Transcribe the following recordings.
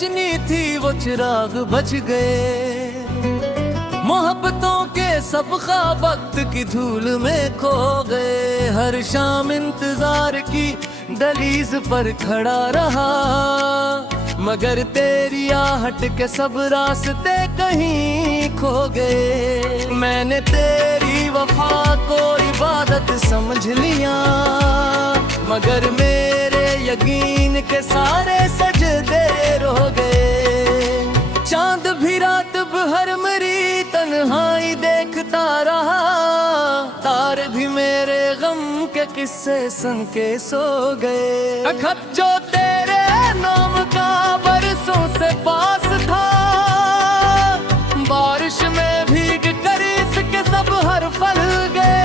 रोशनी थी वो चिराग बुझ गए। मोहब्बतों के सब ख्वाब वक्त की धूल में खो गए। हर शाम इंतजार की दहलीज पर खड़ा रहा, मगर तेरी आहट के सब रास्ते कहीं खो गए। मैंने तेरी वफा को इबादत समझ लिया, मगर मेरे यकीन के सारे सजदे रो गए। चांद भी रात भर मेरी तन्हाई देखता रहा, तारे भी मेरे गम के किस्से सुन के सो गए। खत जो तेरे नाम का बरसों से पास था, बारिश में भीग कर इसके सब हर फल गए।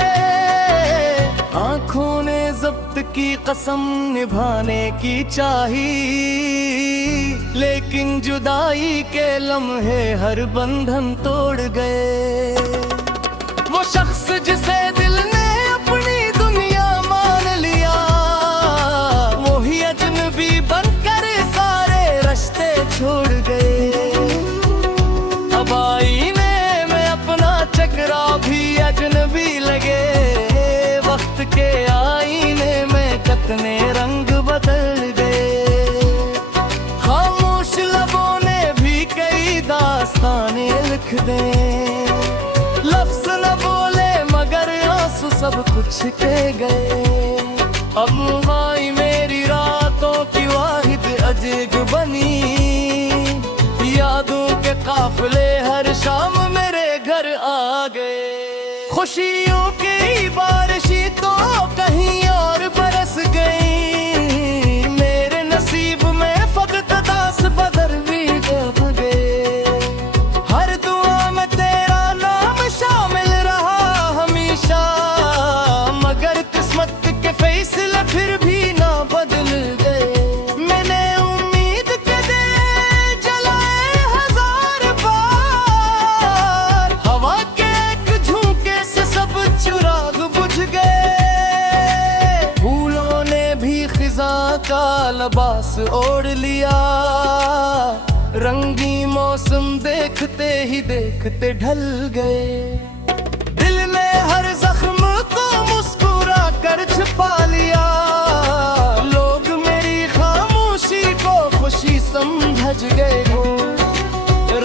आंखों ने जब्त की कसम निभाने की चाही, लेकिन जुदाई के लम्हे हर बंधन तोड़ गए। वो शख्स जिसे दिल ने अपनी दुनिया मान लिया, वो ही अजनबी बनकर सारे रिश्ते छोड़ गए। अब आईने में अपना चेहरा भी अजनबी लगे, वक्त के आईने में कितने रंग बदल गए। खामोश लबों ने भी कई दास्ताने लिख दे, लफ्ज़ न बोले मगर आंसू सब कुछ के गए। अब आई मेरी रातों की वाहिद अजीब बनी, यादों के काफिले हर शाम मेरे घर आ गए। खुशियों की बारिशी तो कहीं और बरस गई, मेरे नसीब में फकत दास बदर भी डूब गए। हर दुआ में तेरा नाम शामिल रहा हमेशा, मगर किस्मत के फैसले फिर भी ना बदल गए। मैंने उम्मीद के दे जलाए हजार बार, हवा के एक झोंके से सब चिराग बुझ गए। फूलों ने भी खिजा का लिबास ओढ़ लिया, रंगी मौसम देखते ही देखते ढल गए। दिल ने हर जख्म को मुस्कुरा कर छुपा लिया, लोग मेरी खामोशी को खुशी समझ गए।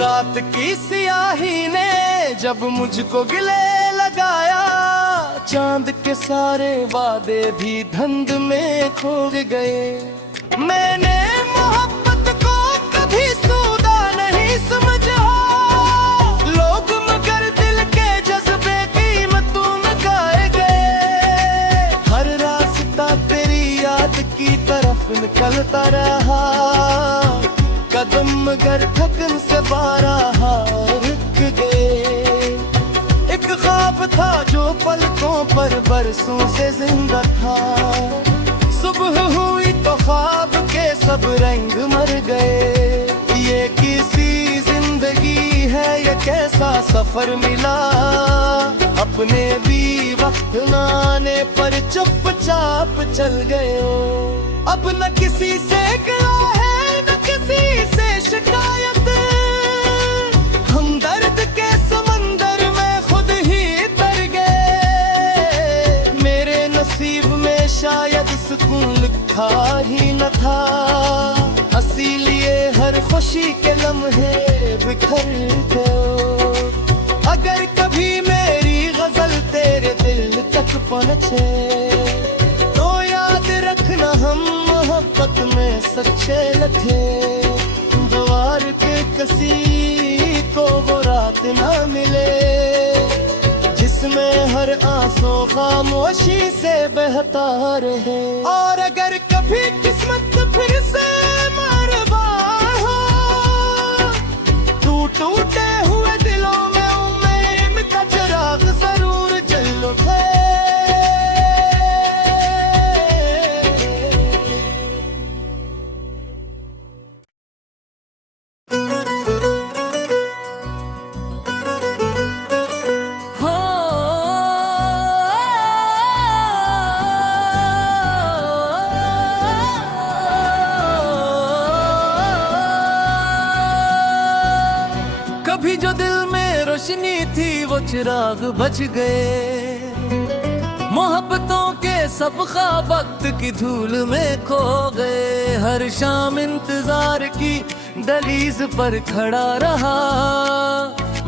रात की सियाही ने जब मुझको गिले लगाया, चांद के सारे वादे भी धुंध में खो गए। मैंने मोहब्बत को कभी सूदा नहीं समझा, लोग मगर दिल के जज्बे कीमतों में गाए गए। हर रास्ता तेरी याद की तरफ निकलता रहा, कदम मगर थकन से बारहा रुक गए। एक ख्वाब था जो पलकों पर बरसों से जिंदा था, सुबह हुई तो ख्वाब के सब रंग मर गए। ये किसी जिंदगी है या कैसा सफर मिला, अपने भी वक्त न आने पर चुपचाप चल गए हो। अब न किसी से गिला है न किसी से शिकायत, हम दर्द के समंदर में खुद ही तर गए। मेरे नसीब में शायद सुकून लिखा ही न था, इसीलिए हर खुशी के लम्हे बिखर गए। अगर कभी मेरी गजल तेरे दिल तक पहुंचे, तो याद रखना हम मोहब्बत में सच्चे थे। द्वार के किसी को वो रात ना मिले, जिसमें हर आंसू खामोशी से बहता रहे। और अगर कभी किस्मत फिर से मरवा हो, टूटे हुए दिलों में उम्मीद का चिराग जरूर जल उठे। रोशनी थी वो चिराग बुझ गए। मोहब्बतों के सब ख्वाब वक्त की धूल में खो गए। हर शाम इंतजार की दहलीज पर खड़ा रहा,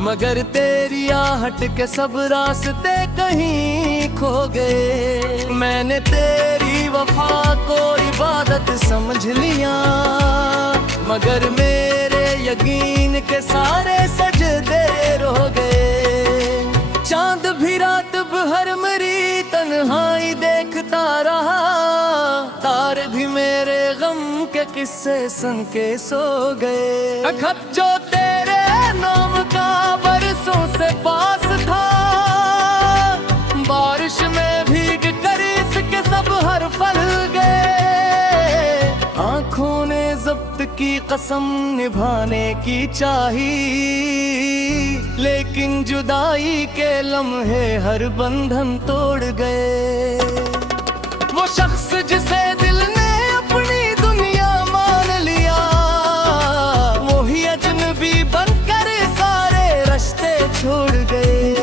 मगर तेरी आहट के सब रास्ते कहीं खो गए। मैंने तेरी वफा को इबादत समझ लिया, मगर मेरे यकीन के सारे सजदे रो गए। चांद भी रात भर मेरी तन्हाई देखता रहा, तारे भी मेरे गम के किस्से सुन के सो गए। खत जो तेरे नाम का बरसों से पास था, बारिश में भीग कर इसके सब हर्फ फल गए। आंखों ने जब्त की कसम निभाने की चाही, लेकिन जुदाई के लम्हे हर बंधन तोड़ गए। वो शख्स जिसे दिल ने अपनी दुनिया मान लिया, वो ही अजनबी बनकर सारे रिश्ते छोड़ गए।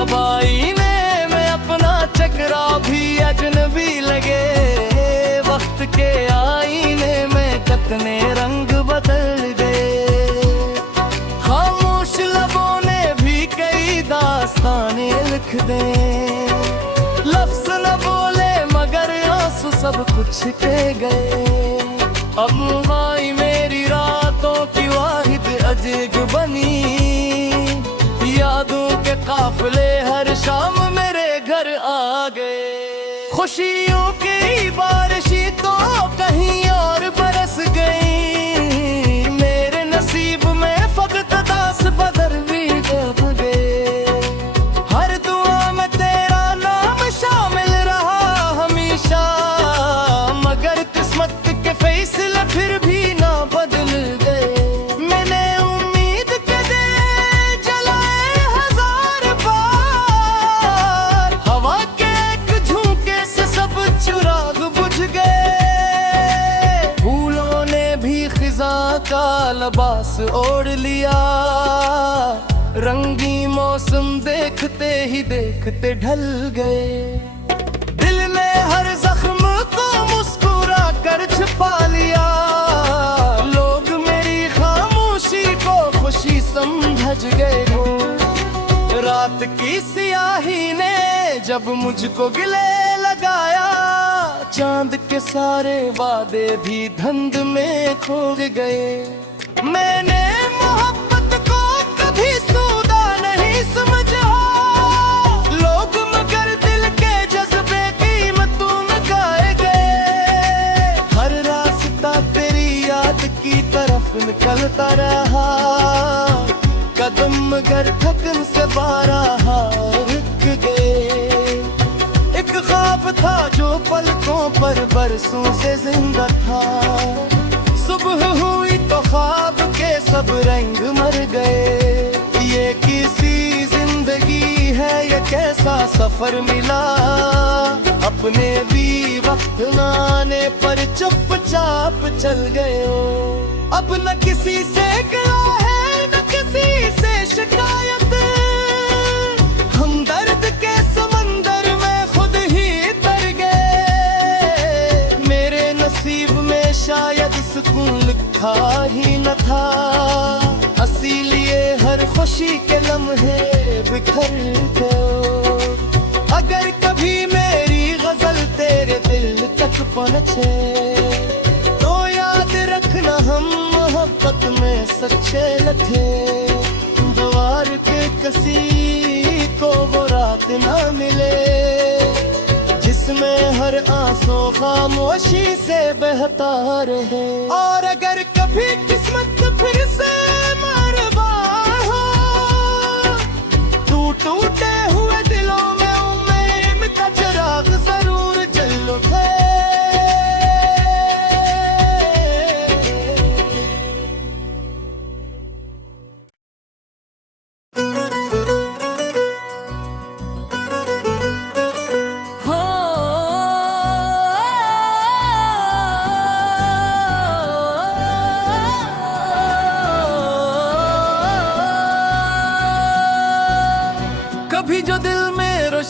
अब आईने में अपना चकरा भी अजनबी लगे, वक्त के आईने में कितने रंग बदल गए। खामोश लबों ने भी कई दास्तानें लिख दे, लफ्ज न बोले मगर आंसू सब कुछ के गए। अब आई मेरी रातों की वाहिद अजीब बनी, यादों के काफिले हर शाम मेरे घर आ गए। खुशियों की बारिशी तो कहीं और बरस गई, मेरे नसीब में फकत दास बदर भी डूब गए। हर दुआ में तेरा नाम शामिल रहा हमेशा, मगर किस्मत के फैसले फिर भी ना बदल गए। मैंने उम्मीद के दे जलाए हजार बार, हवा के एक झोंके से सब चिराग बुझ गए। फूलों ने भी खिजा का लिबास ओढ़ लिया, रंगी मौसम देखते ही देखते ढल गए। दिल ने हर जख्म को मुस्कुरा कर छुपा लिया, लोग मेरी खामोशी को खुशी समझ गए। रात की सियाही ने जब मुझको गिले लगाया, चांद के सारे वादे भी धुंध में खो गए। मैंने मोहब्बत को कभी सूदा नहीं समझा, लोग मगर दिल के जज्बे कीमतों में गाए गए। हर रास्ता तेरी याद की तरफ निकलता रहा, कदम मगर थकन से बारहा रुक गए। एक ख्वाब था जो पलकों पर बरसों से जिंदा था, सुबह हुई तो ख्वाब के सब रंग मर गए। ये किसी जिंदगी है ये कैसा सफर मिला, अपने भी वक्त न आने पर चुपचाप चल गए हो। अब न किसी से गिला है न किसी से शिकायत, हम दर्द के समंदर में खुद ही तर गए। मेरे नसीब में शायद सुकून लिखा ही न था, इसीलिए हर खुशी के लम्हे बिखर गए। अगर कभी मेरी गजल तेरे दिल तक पहुंचे, तो याद रखना हम मोहब्बत में सच्चे लथे। द्वार के किसी को वो रात ना मिले, जिसमें हर आंसू खामोशी से बहता रहे। और अगर कभी किस्मत फिर से मरवा हो, टूटे हुए दिलों में उम्मीद का चिराग जरूर जल उठे।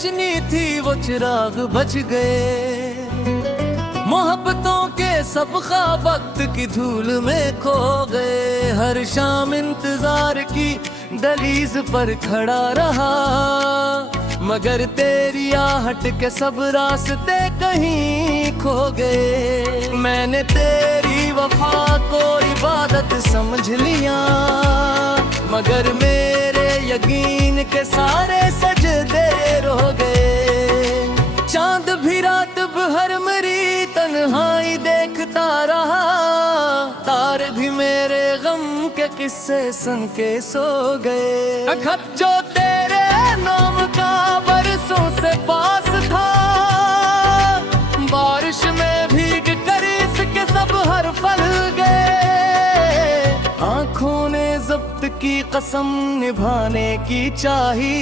रोशनी थी वो चिराग बच गए। मोहब्बतों के सब ख्वाब वक्त की धूल में खो गए। हर शाम इंतजार की दहलीज पर खड़ा रहा, मगर तेरी आहट के सब रास्ते कहीं खो गए। मैंने तेरी वफा को इबादत समझ लिया, मगर मेरे यकीन के सारे सजदे रो गए। चांद भी रात भर मेरी तन्हाई देखता रहा, तारे भी मेरे गम के किस्से सुन के सो गए। खत जो तेरे नाम का बरसों से पास था, बारिश में भीग कर इसके सब हर फल गए। आंखों ने जब्त की कसम निभाने की चाही,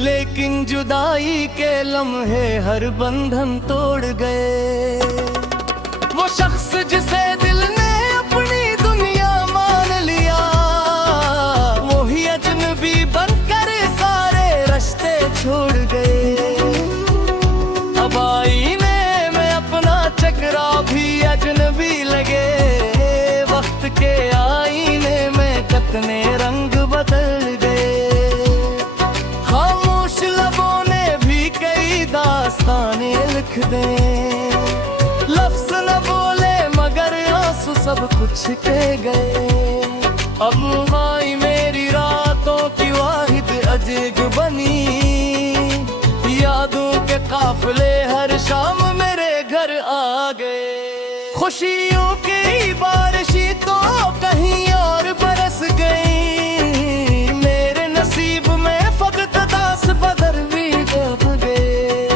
लेकिन जुदाई के लम्हे हर बंधन तोड़ गए। वो शख्स जिसे दिल ने अपनी दुनिया मान लिया, वो ही अजनबी बनकर सारे रास्ते छोड़ गए। अब आईने में अपना चेहरा भी अजनबी लगे, वक्त के आईने में कितने रंग बदल गए। खामोश लबों ने भी कई दास्तानें लिख दे, लफ्ज़ न बोले मगर आंसू सब कुछ कह गए। अब आई मेरी रातों की वाहिद अजीब बनी, यादों के काफिले हर शाम मेरे घर आ गए। खुशियों की बारिशी तो कहीं और बरस गई, मेरे नसीब में फकत दास बदर भी डूब गए।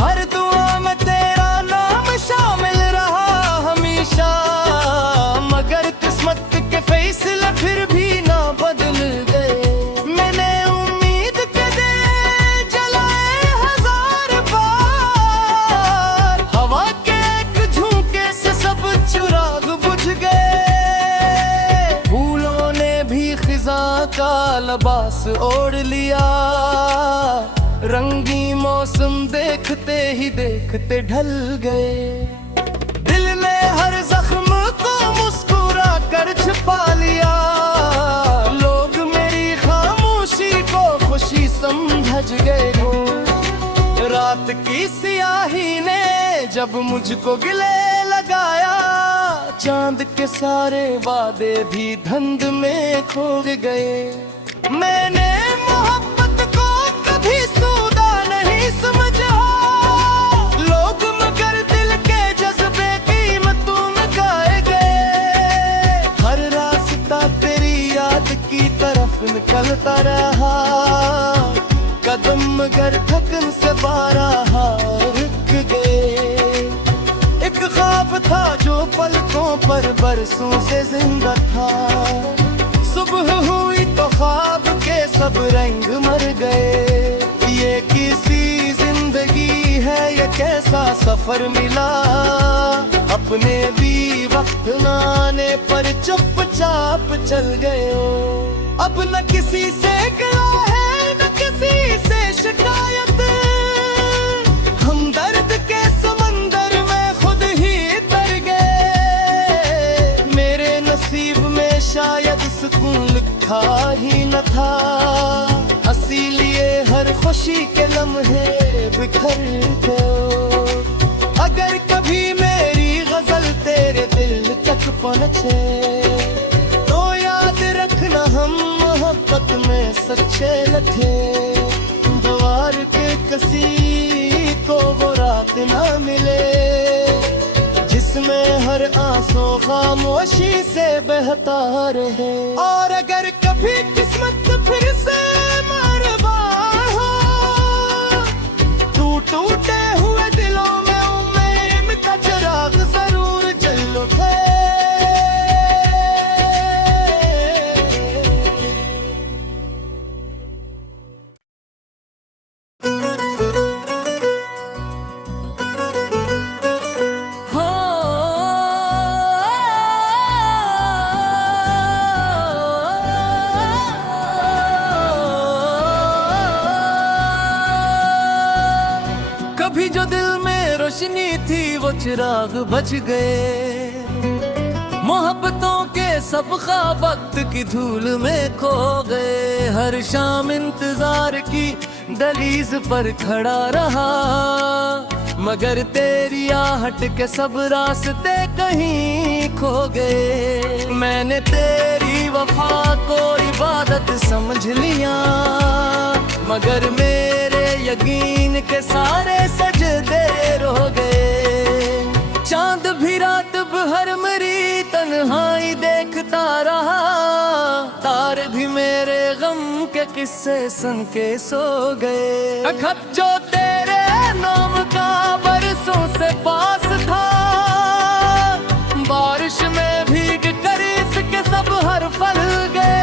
हर दुआ में तेरा नाम शामिल रहा हमेशा, मगर किस्मत के फैसले फिर भी ना बदल गए। मैंने उम्मीद के दे जलाए हजार बार, हवा के एक झोंके से सब चिराग बुझ गए। फूलों ने भी खिजा का लिबास ओढ़ लिया, रंगी मौसम देखते ही देखते ढल गए। दिल ने हर जख्म को मुस्कुरा कर छुपा लिया, लोग मेरी खामोशी को खुशी समझ गए। रात की सियाही ने जब मुझको गिले लगाया, चांद के सारे वादे भी धुंध में खो गए। मैंने मोहब्बत को कभी सूदा नहीं समझा, लोग मगर दिल के जज्बे कीमतों में गाए गए। हर रास्ता तेरी याद की तरफ निकलता रहा, कदम मगर थकन से बारहा रुक गए। एक ख्वाब था जो पलकों पर बरसों से जिंदा था, सुबह हुई तो ख्वाब के सब रंग मर गए। ये किसी जिंदगी है ये कैसा सफर मिला, अपने भी वक्त न आने पर चुपचाप चल गए हो। अब न किसी से गिला है न किसी से शिकायत, हम दर्द के समंदर में खुद ही तर गए। मेरे नसीब में शायद सुकून लिखा ही न था, हंसी लिए हर खुशी के लम्हे बिखर गए। अगर कभी मेरी गजल तेरे दिल तक पहुंचे, तो याद रखना हम मोहब्बत में सच्चे लथे। द्वार के किसी को वो रात ना मिले, जिसमें हर आंसू खामोशी से बहता रहे। और अगर कभी किस्मत फिर से मरवार हो, टूटे हुए दिलों में उम्मीद का चिराग जरूर जल उठे। रोशनी थी वो चिराग बुझ गए। मोहब्बतों के सब ख्वाब वक्त की धूल में खो गए। हर शाम इंतजार की दहलीज पर खड़ा रहा, मगर तेरी आहट के सब रास्ते कहीं खो गए। मैंने तेरी वफा को इबादत समझ लिया, मगर मेरे यकीन के सारे सजदे रो गए। चांद भी रात भर मेरी तन्हाई देखता रहा, तारे भी मेरे गम के किस्से सुन के सो गए। खत जो तेरे नाम का बरसों से पास था, बारिश में भीग कर इसके सब हर्फ फल गए।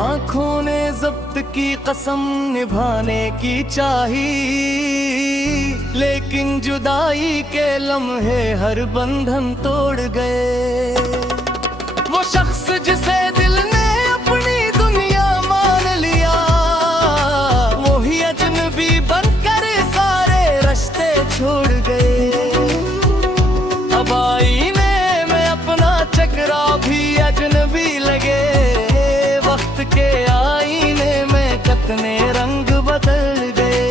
आंखों ने जब्त की कसम निभाने की चाही, लेकिन जुदाई के लम्हे हर बंधन तोड़ गए। वो शख्स जिसे दिल ने अपनी दुनिया मान लिया, वही अजनबी बनकर सारे रिश्ते छोड़ गए। अब आईने में अपना चकरा भी अजनबी लगे, वक्त के आईने में कितने रंग बदल गए।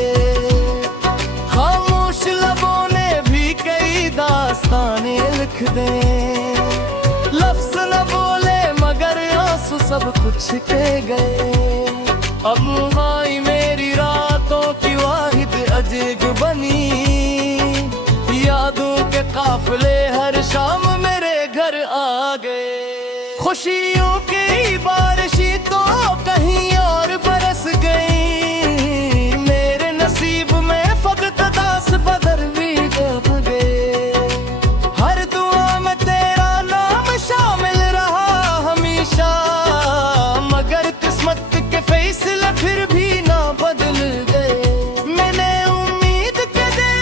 खामोश लबों ने भी कई दास्तानें लिख दे, लफ्ज न बोले मगर आंसू सब कुछ के गए। अब आई मेरी रातों की वाहिद अजीब बनी, यादों के काफिले हर शाम मेरे घर आ गए। खुशियों की बारिशी तो कहीं और बरस गई, मेरे नसीब में फकत दास बदर भी डूब गए। हर दुआ में तेरा नाम शामिल रहा हमेशा, मगर किस्मत के फैसले फिर भी ना बदल गए। मैंने उम्मीद के दे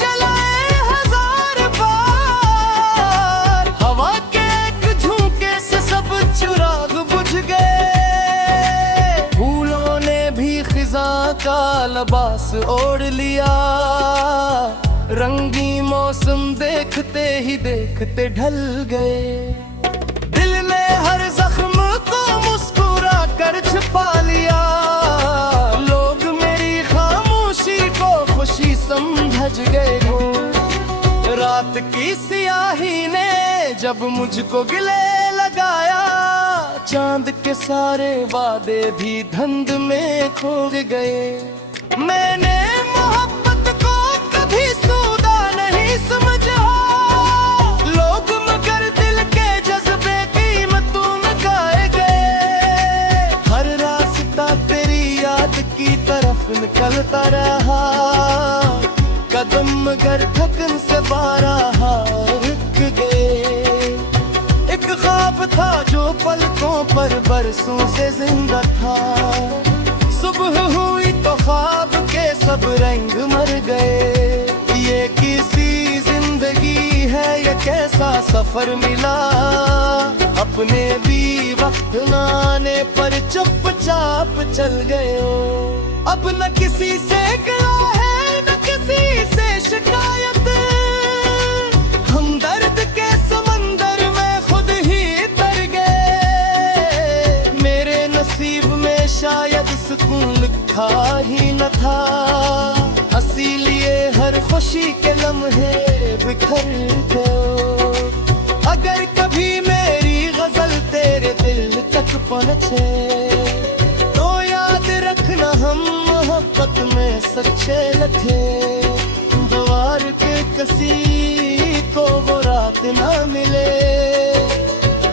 जलाए हजार बार, हवा के एक झोंके से सब चिराग बुझ गए। फूलों ने भी खिजा का लिबास ओढ़ लिया, रंगी मौसम देखते ही देखते ढल गए। दिल ने हर जख्म को मुस्कुरा कर छुपा लिया, लोग मेरी खामोशी को खुशी समझ गए। रात की सियाही ने जब मुझको गिले लगाया, चांद के सारे वादे भी धुंध में खो गए। मैंने मोहब्बत को कभी सूदा नहीं समझा, लोग मगर दिल के जज्बे कीमतों में गाए गए। हर रास्ता तेरी याद की तरफ निकलता रहा, कदम मगर थकन से बारहा रुक गए। एक ख्वाब था जो पलकों पर बरसों से जिंदा था, सुबह हुई तो ख्वाब के सब रंग मर गए। ये किसी जिंदगी है ये कैसा सफर मिला, अपने भी वक्त न आने पर चुपचाप चल गए हो। अब न किसी से गिला है न किसी से शिकायत, हम दर्द के समंदर में खुद ही तर गए। मेरे नसीब में शायद सुकून लिखा ही न था, हंसी लिए हर खुशी के लम्हे बिखर गए। अगर कभी मेरी गजल तेरे दिल तक पहुंचे, तो याद रखना हम मोहब्बत में सच्चे लथे। द्वार के किसी को वो रात ना मिले,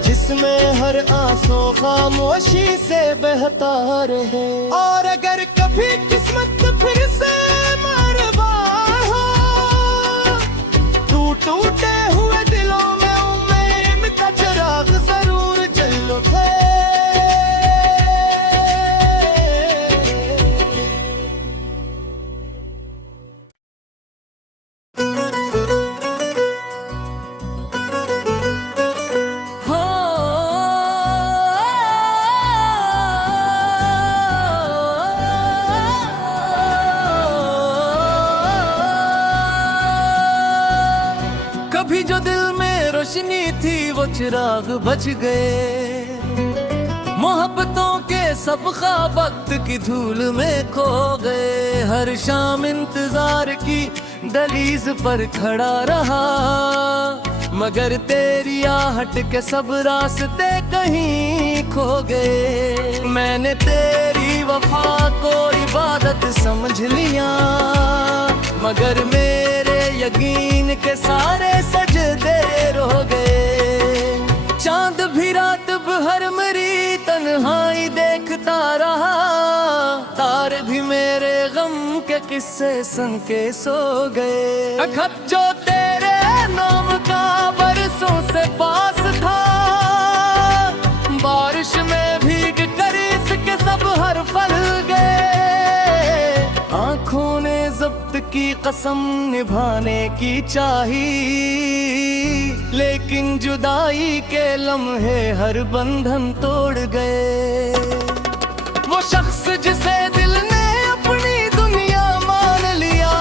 जिसमें हर आंसू खामोशी से बहता रहे। और अगर कभी किस्मत फिर से मरवा हो, टूटे हुए दिलों में उम्मीद का चिराग जरूर जल उठे। रोशनी थी वो चिराग बच गए। मोहब्बतों के सब ख्वाब वक्त की धूल में खो गए। हर शाम इंतजार की दहलीज पर खड़ा रहा, मगर तेरी आहट के सब रास्ते कहीं खो गए। मैंने तेरी वफा को इबादत समझ लिया, मगर मेरे यकीन के सारे सजदे रो गए। चांद भी रात भर मेरी तन्हाई देखता रहा, तारे भी मेरे गम के किस्से सुन के सो गए। खत जो तेरे नाम का बरसों से पास था, बारिश में भीग कर इसके सब हर फल गए। आंखों ने जब्त की कसम निभाने की चाही, लेकिन जुदाई के लम्हे हर बंधन तोड़ गए। वो शख्स जिसे दिल ने अपनी दुनिया मान लिया,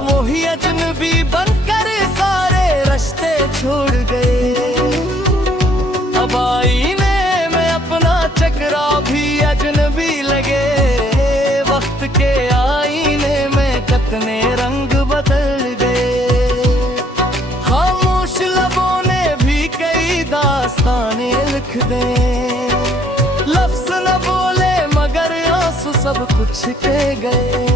वो ही अजनबी बनकर सारे रिश्ते छोड़ गए। अब आईने में अपना चेहरा भी अजनबी लगे, वक्त के आईने में कितने रंग बदल गए। खामोश लबों ने भी कई दास्तानें लिख दे, लफ्ज़ न बोले मगर आंसू सब कुछ के गए।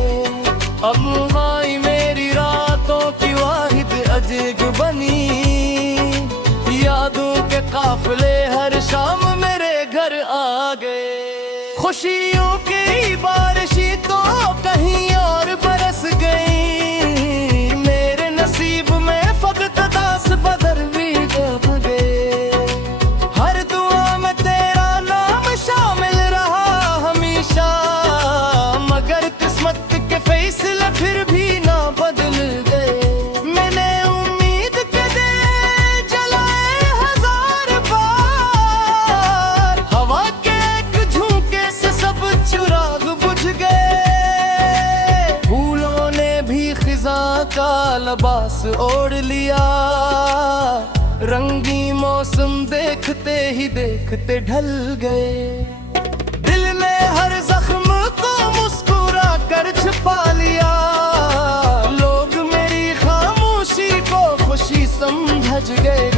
अब भाई मेरी रातों की वाहिद अजीब बनी, यादों के काफिले हर शाम मेरे घर आ गए। खुशियों की बारिशी तो कहीं और बरस गई, मेरे नसीब में फकत दास बदर भी डूब गए। हर दुआ में तेरा नाम शामिल रहा हमेशा, मगर किस्मत के फैसले फिर भी ना बदल गए। मैंने उम्मीद के दे जलाए हजार बार, हवा के एक झोंके से सब चिराग बुझ गए। फूलों ने भी खिजा का लिबास ओढ़ लिया, रंगी मौसम देखते ही देखते ढल गए। दिल ने हर जख्म को मुस्कुरा कर छुपा लिया, लोग मेरी खामोशी को खुशी समझ गए।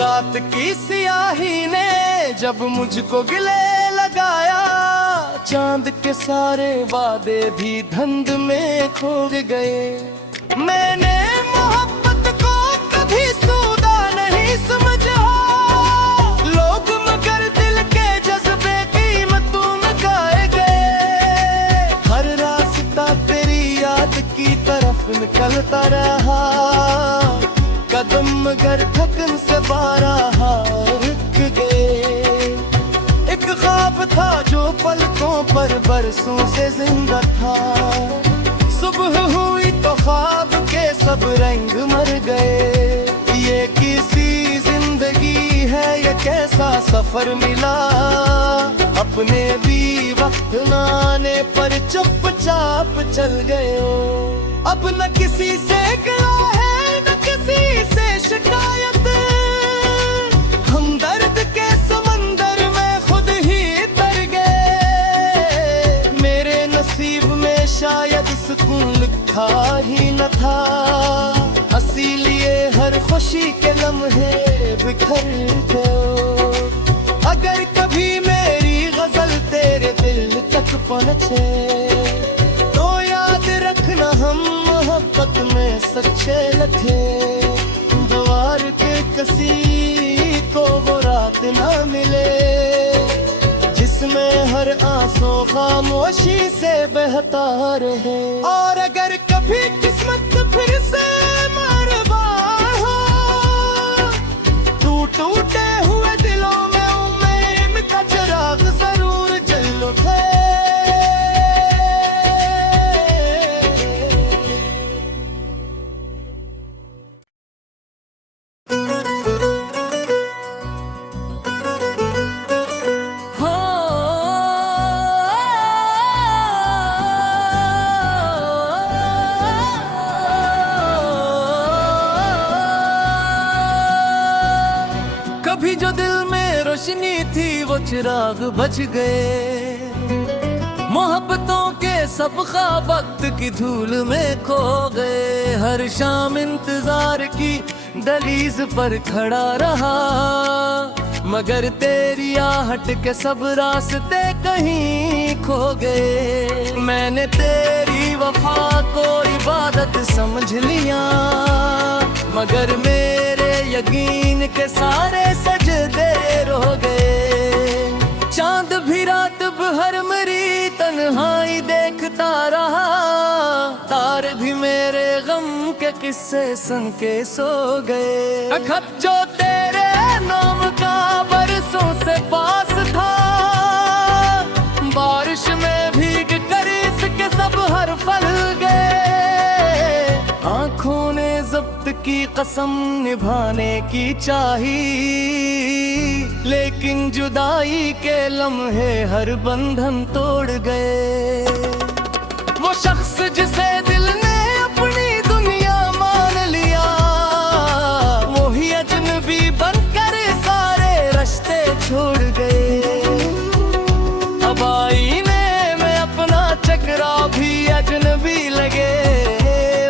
रात की सियाही ने जब मुझको गिले लगाया, चांद के सारे वादे भी धुंध में खो गए। मैंने मोहब्बत को कभी सूदा नहीं समझा, लोग मगर दिल के जज्बे कीमतों में गाए गए। हर रास्ता तेरी याद की तरफ निकलता रहा, कदम मगर थकन से बारहा रुक गए। एक ख्वाब था जो पलकों पर बरसों से जिंदा था, सुबह हुई तो ख्वाब के सब रंग मर गए। ये किसी जिंदगी है ये कैसा सफर मिला, अपने भी वक्त न आने पर चुपचाप चल गए हो। अब न किसी से गिला है न किसी से शिकायत, हम दर्द के समंदर में खुद ही तर गए। मेरे नसीब में शायद सुकून लिखा ही न था, इसीलिए हर खुशी के लम्हे बिखर गए। अगर कभी मेरी गजल तेरे दिल तक पहुँचे, तो याद रखना हम मोहब्बत में सच्चे लथे। द्वार के किसी को वो रात ना मिले, जिसमें हर आंसू खामोशी से बहता रहे। और अगर कभी किस्मत फिर से मरवा हो, टूटे हुए दिलों में उम्मीद का चिराग जरूर जल उठे। रोशनी थी वो चिराग बुझ गए। मोहब्बतों के सब ख्वाब वक्त की धूल में खो गए। हर शाम इंतजार की दहलीज पर खड़ा रहा, मगर तेरी आहट के सब रास्ते कहीं खो गए। मैंने तेरी वफा को इबादत समझ लिया, मगर मेरे यकीन के सारे सजदे रो गए। चांद भी रात भर मेरी तन्हाई देखता रहा, तारे भी मेरे गम के किस्से सुन के सो गए। खत जो तेरे नाम का बरसों से पास था, बारिश में भीग कर इसके सब हर फल गए। आंखों ने जब्त की कसम निभाने की चाही, लेकिन जुदाई के लम्हे हर बंधन तोड़ गए। वो शख्स जिसे दिल ने अपनी दुनिया मान लिया, वही अजनबी बनकर सारे रिश्ते छोड़ गए। अब आईने में अपना चकरा भी अजनबी लगे,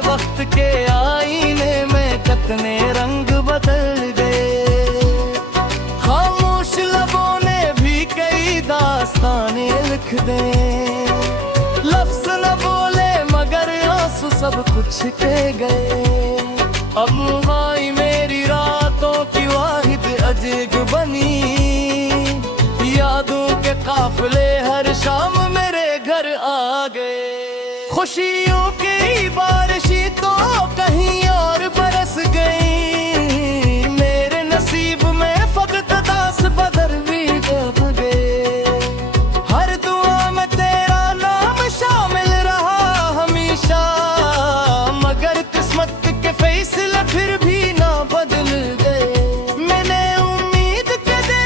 वक्त के आईने में कितने रंग बदल गए। खामोश लबों ने भी कई दास्तानें लिख दे, लफ्ज़ न बोले मगर आंसू सब कुछ कह गए। अब आई मेरी रातों की वाहिद अजीब बनी, यादों के काफिले हर शाम मेरे घर आ गए। खुशियों की बारिशी तो कहीं और बरस गई, मेरे नसीब में फकत दास बदर भी डूब गए। हर दुआ में तेरा नाम शामिल रहा हमेशा, मगर किस्मत के फैसले फिर भी ना बदल गए। मैंने उम्मीद के दे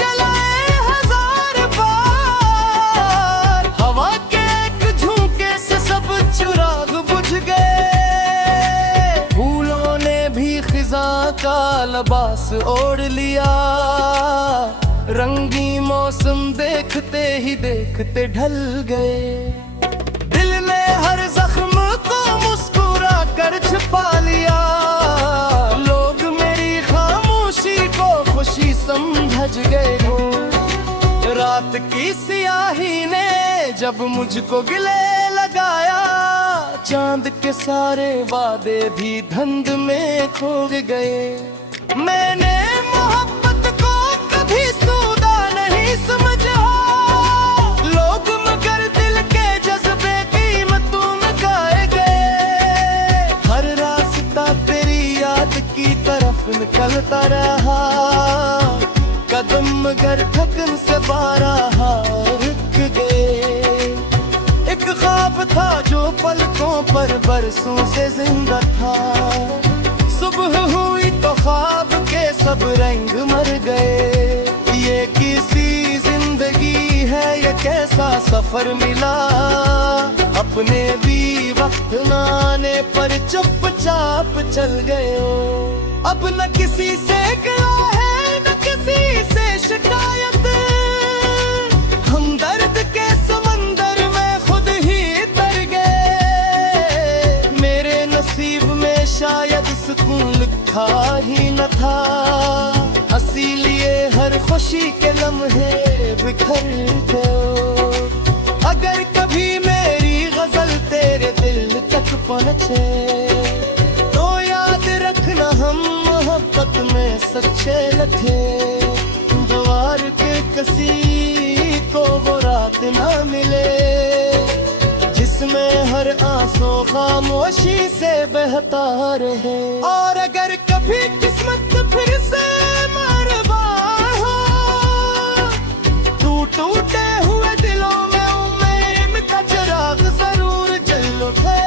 जलाए हजार बार, हवा के एक झोंके से सब चिराग बुझ गए। फूलों ने भी खिजा का लिबास ओढ़ लिया, रंगी मौसम देखते ही देखते ढल गए। दिल ने हर जख्म को मुस्कुरा कर छुपा लिया, लोग मेरी खामोशी को खुशी समझ गए। रात की सियाही ने जब मुझको गिले लगाया, चांद के सारे वादे भी धुंध में खो गए। मैंने मोहब्बत को कभी सूदा नहीं समझा, लोग मगर दिल के जज्बे कीमतों में गाए गए। हर रास्ता तेरी याद की तरफ निकलता रहा, कदम मगर थकन से बारहा रुक गए। एक ख्वाब था जो पलकों पर बरसों से जिंदा था, सुबह हुई तो ख्वाब के सब रंग मर गए। ये किसी जिंदगी है ये कैसा सफर मिला, अपने भी वक्त न आने पर चुपचाप चल गए। अब न किसी से गिला है न किसी से शिकायत, हम दर्द के समंदर में खुद ही तर गए। मेरे नसीब में शायद सुकून लिखा ही न था, हंसी लिए हर खुशी के लम्हे बिखर गए। अगर कभी मेरी गजल तेरे दिल तक पहुंचे, तो याद रखना हम मोहब्बत में सच्चे लथे। द्वार के किसी को वो रात ना मिले, जिसमें हर आंसू खामोशी से बहता रहे। और अगर कभी किस्मत फिर से मरवा हो, टूटे हुए दिलों में उम्मीद का चिराग जरूर जल उठे।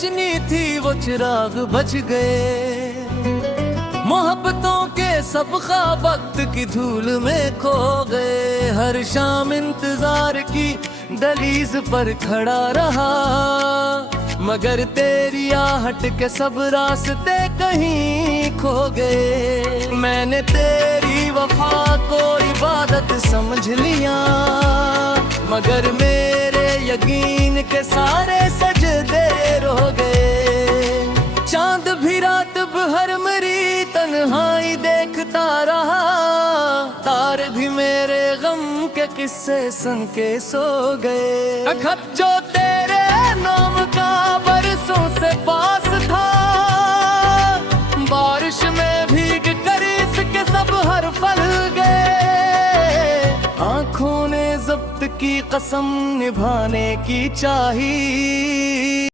रोशनी थी वो चिराग बच गए। मोहब्बतों के सब ख्वाब वक्त की धूल में खो गए। हर शाम इंतजार की दहलीज पर खड़ा रहा, मगर तेरी आहट के सब रास्ते कहीं खो गए। मैंने तेरी वफा को इबादत समझ लिया, मगर मेरे यकीन के सारे सजदे रो गए। चांद भी रात भर मेरी तन्हाई देखता रहा, तारे भी मेरे गम के किस्से सुन के सो गए। खत जो तेरे नाम का बरसों से पास था, बारिश में भीग कर इसके सब हर फल गए। आंखों ने ज़ब्त की कसम निभाने की चाही।